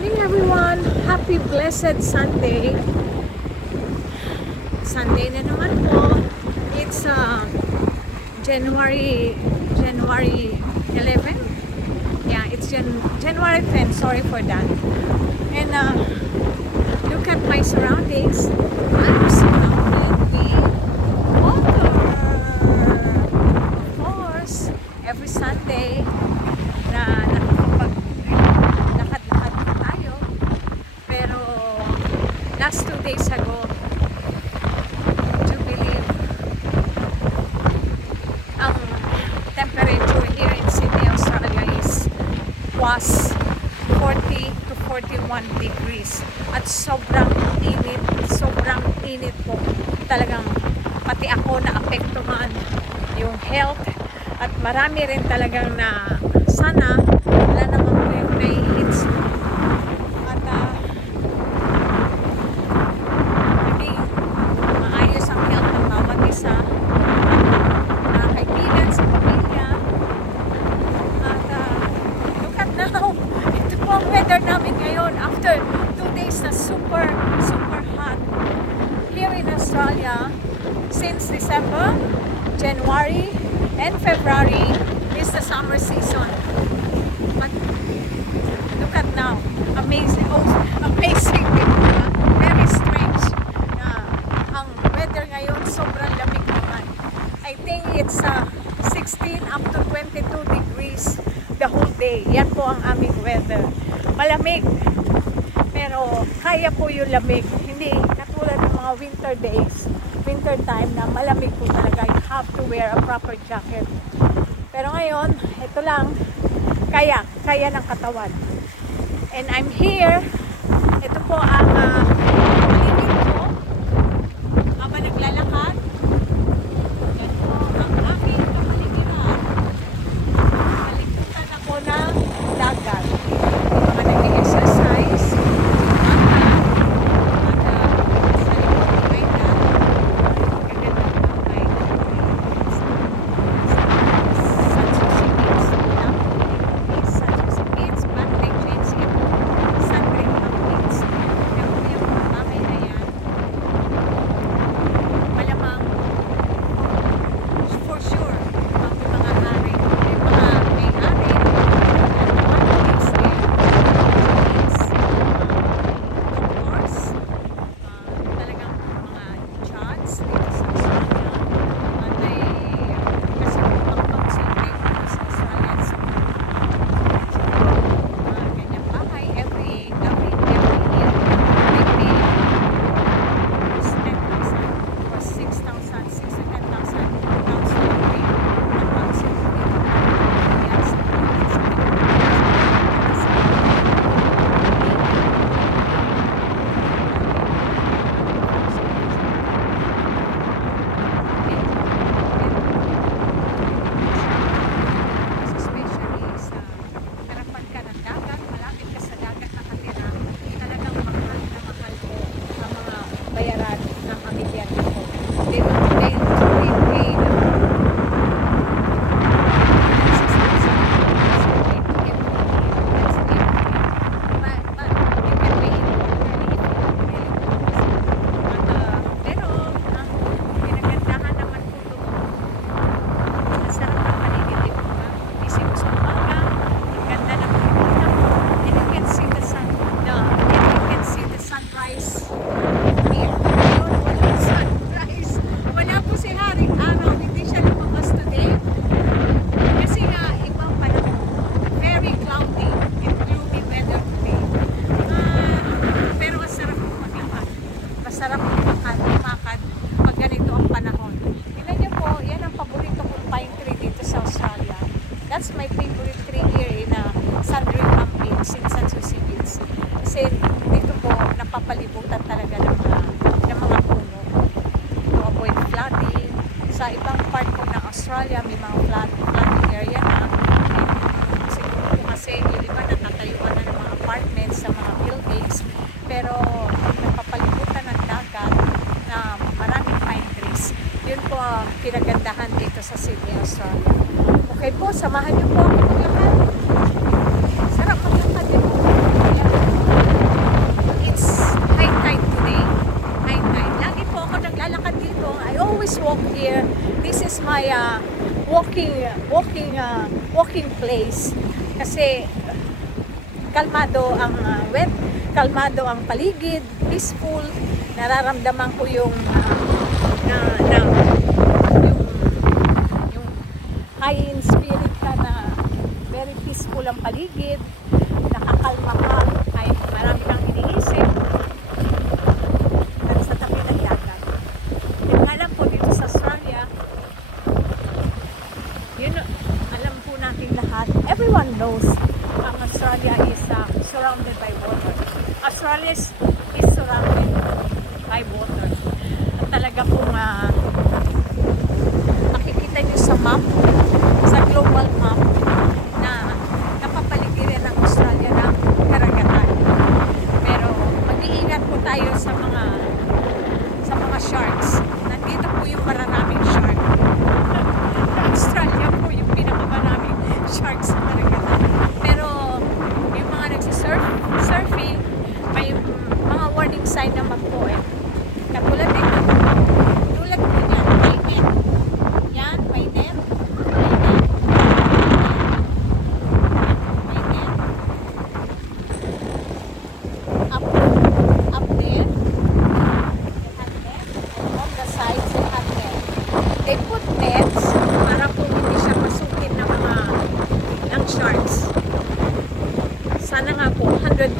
morning everyone! Happy blessed Sunday! Sunday na naman po. It's January 11. Yeah, it's January 10. Sorry for that. And look at my surroundings. I'm surrounded with water. Of course, every Sunday na lakad-lakad tayo. Pero last 2 days ago, ang temperature here in Sydney, Australia was 40 to 41 degrees at sobrang init po. Talagang pati ako naapektuhan yung health at marami rin talagang na sana wala naman po yung nai-hits at naging maayos ang health ng bawat isa, kaibigan sa pamilya. At look at now, ito po ang weather namin ngayon after 2 days na super hot here in Australia. Since December, January and February is the summer season. But look at now, amazing, very strange na ang weather ngayon sobrang lamig naman. I think it's 16 up to 22 degrees the whole day. Yan po ang aming weather. Malamig, pero kaya po yung lamig. Hindi katulad ng mga winter time na malamig po talaga. You have to wear a proper jacket. Pero ngayon, ito lang, kaya ng katawan. And I'm here. Ito po ang paligid ko habang naglalakad. Yan po ang aking kapaligiran. Kalikutan ako ng dagat. Mga nag-exercise. Masarap lumakad pag ganito ang panahon. Tingnan niyo po, yan ang paborito kong pine tree dito sa Australia. That's my favorite tree here in Sandringham Beach, in San Susi Beach. Kasi dito po, napapalibutan talaga ng mga puno. To avoid flooding. Sa ibang part po ng Australia, may mga flooding area na. Siguro po kasi yung iba natatayuan na ng mga apartments sa mga buildings. Pero napapalibutan ng dagat na maraming pine trees. Yun po ang pinagandahan dito sa Sydney, Australia. Okay po, samahan niyo po ako maglakad. Sarap maglakad din po. place kasi kalmado ang kalmado ang paligid, peaceful, nararamdaman ko yung yung high in spirit ka na very peaceful ang paligid, nakakalma ka kahit marami kang iniisip at sa tabi ng dagat. Yung alam po dito sa Australia, yun, alam po natin lahat, everyone knows ang Australia is surrounded by water. Australia is surrounded by water. At talaga pong makikita nyo sa map, sa global map, na napapaligiran ng Australia ng karagatan. Pero mag-iingat po tayo sa mga sharks. Nandito po yung mararaming shark. Australia po yung pinakamaraming sharks sa karagatan. Pero yung mga surfing, may mga warning sign naman po eh. Katulad dito. Tulad po yan, may net. Yan, may net. May net. May net. Up there. They have net. And on the sides, they have net. They put nets para po hindi siya masukin ng sharks. Sana nga po 100%.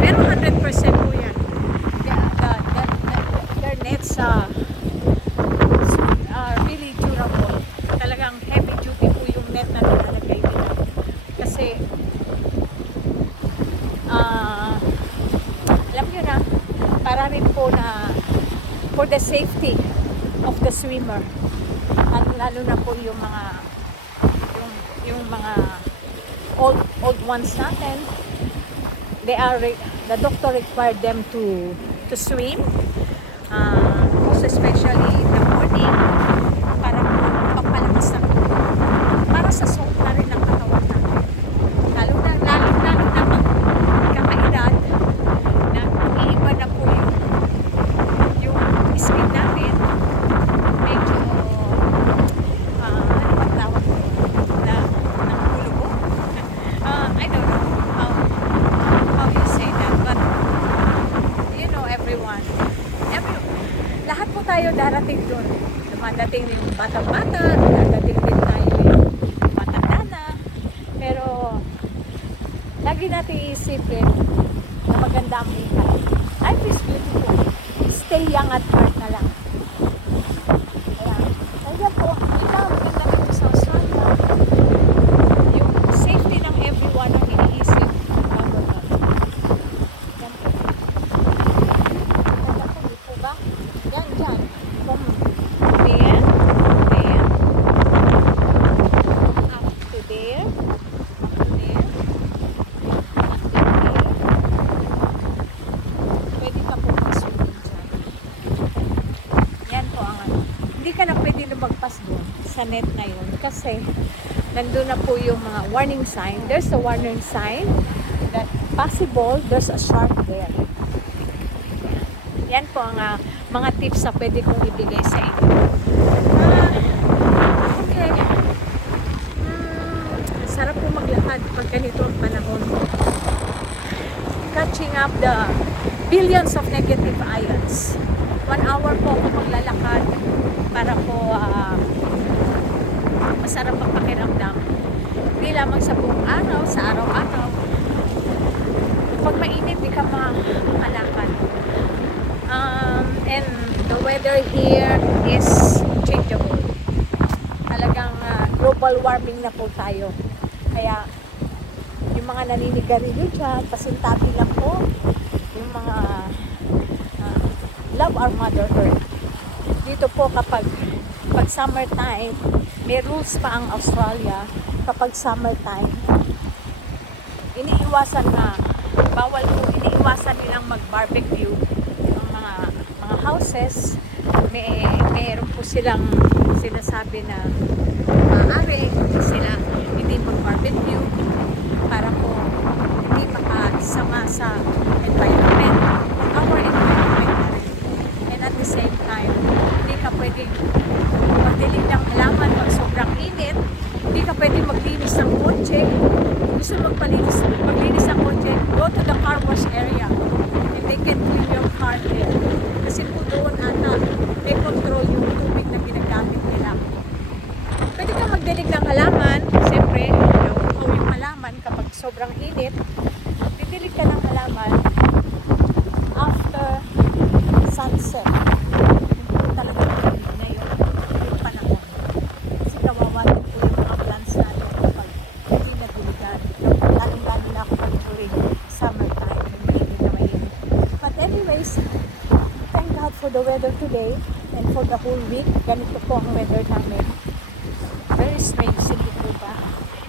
Pero 100% po yan. Their nets are really durable. Talagang heavy duty po yung net na nilalagay nila. Kasi alam nyo na, para rin po na for the safety of the swimmer. At lalo na po yung mga old ones natin, the doctor required them to swim, most especially in the morning, para pampalakas ng para sa salt na rin ng katawan natin. Lalo na pag kakaedad, na iiba na po yung skin natin, medyo ano bang tawag ko na nangulubo. I don't know how you say that, but you know, everyone, lahat po tayo darating doon. Dumadating yung bata-bata, darating din tayo yung matanda na, pero lagi natin iisipin na maganda ang buhay. Life is beautiful. Stay young at heart na lang. Kaya po, yun ang maganda dito sa Australia. Yung safety ng everyone ang iniisip. Yan po. Maganda po, di po ba? Yan. From there, up to there, pwede ka po mag-swimming dyan. Yan po ang hindi ka na pwede lumagpas doon sa net na yun kasi nandun na po yung mga warning sign. There's a warning sign that possible there's a shark there. Yan po ang mga tips na pwede kong ibigay sa inyo. Okay. Sarap po maglakad pag ganito ang panahon. Catching up the billions of negative ions. 1 hour po ako maglalakad para po masarap ang pakiramdam. Hindi lamang sa buong araw, sa araw-araw. Pag mainit, di ka makalakad. And the weather here is changeable. Talagang global warming na po tayo. Kaya yung mga naninigarilyo dyan, pasintabi lang po. Yung mga love our Mother Earth. Dito po kapag summertime, may rules pa ang Australia. Kapag summertime, iniiwasan nilang mag-barbecue ang mga houses. Mayroon po silang sinasabi na maaari sila hindi mag-barbecue para po hindi makasama sa environment, our environment na rin. And at the same time, hindi ka pwedeng magdilig ng halaman pag sobrang init, hindi ka pwedeng maglinis ng kotse maglinis ang kotse, go to the car wash area. And they can clean your car there. Kasi po doon ata, may control yung tubig na ginagamit nila. Pwede ka magdilig ng halaman. Siyempre, nauuhaw yung halaman kapag sobrang init. Didilig ka ng halaman after sunset. Yung talaga ngayon, yung panahon. Kasi kawawa din po yung mga plants natin kapag hindi nadiligan. Lalong-lalo na kapag during summertime, hindi na mainit. But anyways, thank God for the weather today and for the whole week. Ganito po ang weather namin. Very strange, hindi po ba?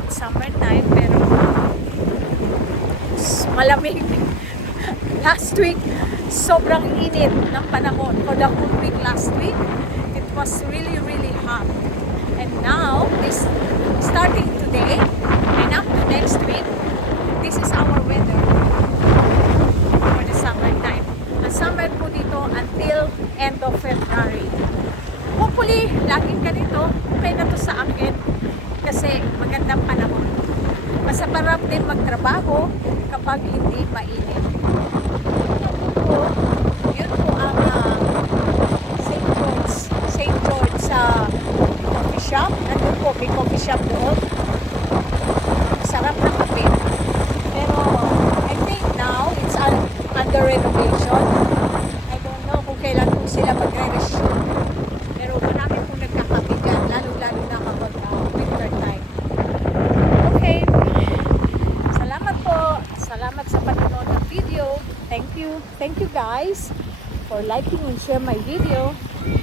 Summertime, pero malamig. Last week, sobrang init ng panahon. For the whole week last week, it was really, really hot. And now, starting today, and up to next week, this is our weather for the summertime. Ang summer po dito until end of February. Hopefully, laging ganito, okay na to sa akin kasi magandang panahon. Masarap din magtrabaho kapag hindi mainit. Yun po ang St. George sa coffee shop. Nandun po, may coffee shop doon. Sarap na kape. Pero I think now it's under renovation. I don't know kung kailan po sila magre-resume. Pero marami pong nagkakape dyan, lalo-lalo na kapag winter time. Okay. Salamat po. Salamat sa panonood ng video. Thank you. Thank you guys for liking and share my video.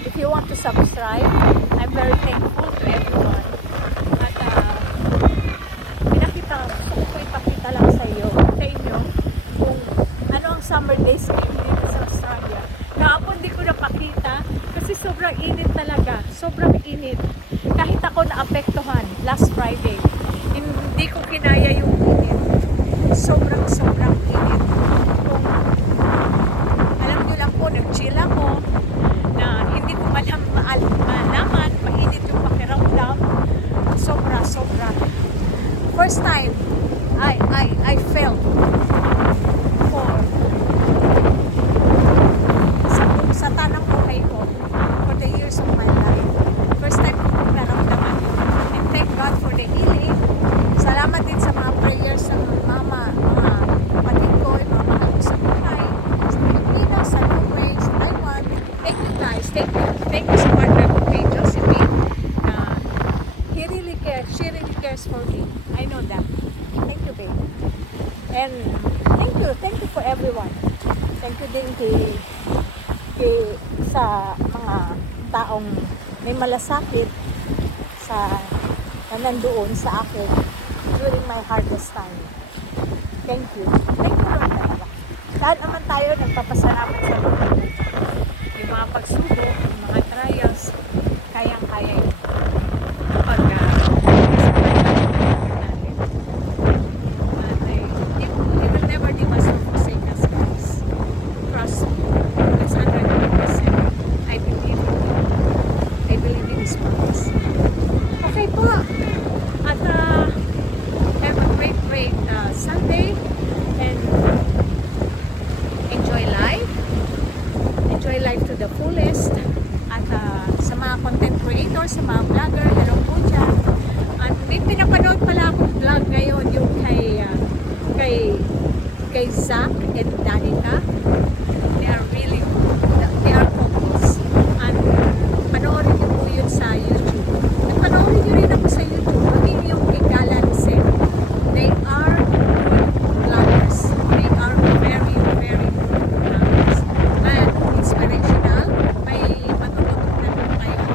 If you want to subscribe, I'm very thankful to everyone. At gusto ko ipakita lang sa inyo kung ano ang summer days dito sa Australia. Kahapon di ko napakita kasi sobrang init talaga. Sobrang init. Kahit ako naapektuhan last Friday. Hindi ko kinaya yung init. Sobrang init. Kung alam nyo lang po, nag-chill ako na hindi ko malaman, mainit yung pakiramdam. Sobra. First time, I felt for sa tanang buhay ko for the years of my life. First time ko naramdaman yun. And thank God for the healing. Salamat din sa mga prayers ng mga kapatid ko, yung mga mahal ko sa buhay, sa Pilipinas, sa Norway, sa Taiwan. Thank you guys. Thank you. Thank you sa partner ko kay Josephine. She really cares for me. I know that. Thank you, babe. And thank you for everyone. Thank you din sa mga taong may malasakit na nandoon sa akin during my hardest time. Thank you. Thank you Lord talaga. Lahat naman tayo nagpapasalamat sa Lord. Yung mga pagsubok, yung mga trials, kayang-kaya yun. Kapag He will never leave us or forsake us, guys. Trust me. It's 100%. I believe in His promise. Okay po. At have a great Sunday and enjoy life. Enjoy life to the fullest. At sa mga content creators, sa mga vlogger, hello po dyan. At may pinapanood pala akong vlog ngayon yung kay Zach and Danica. They are couples. And panoorin niyo po yun sa YouTube. At panoorin niyo rin ako sa YouTube. Maging yung kay Gala ni Seth. They are good vloggers. They are very good vloggers. And inspirational. May matututunan po kayo.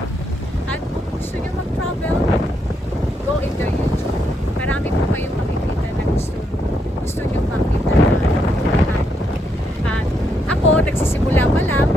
At kung gusto niyo mag-travel, go in their YouTube. Marami po kayong makikita na gusto niyo makita na. At ako, nagsisimula pa lang.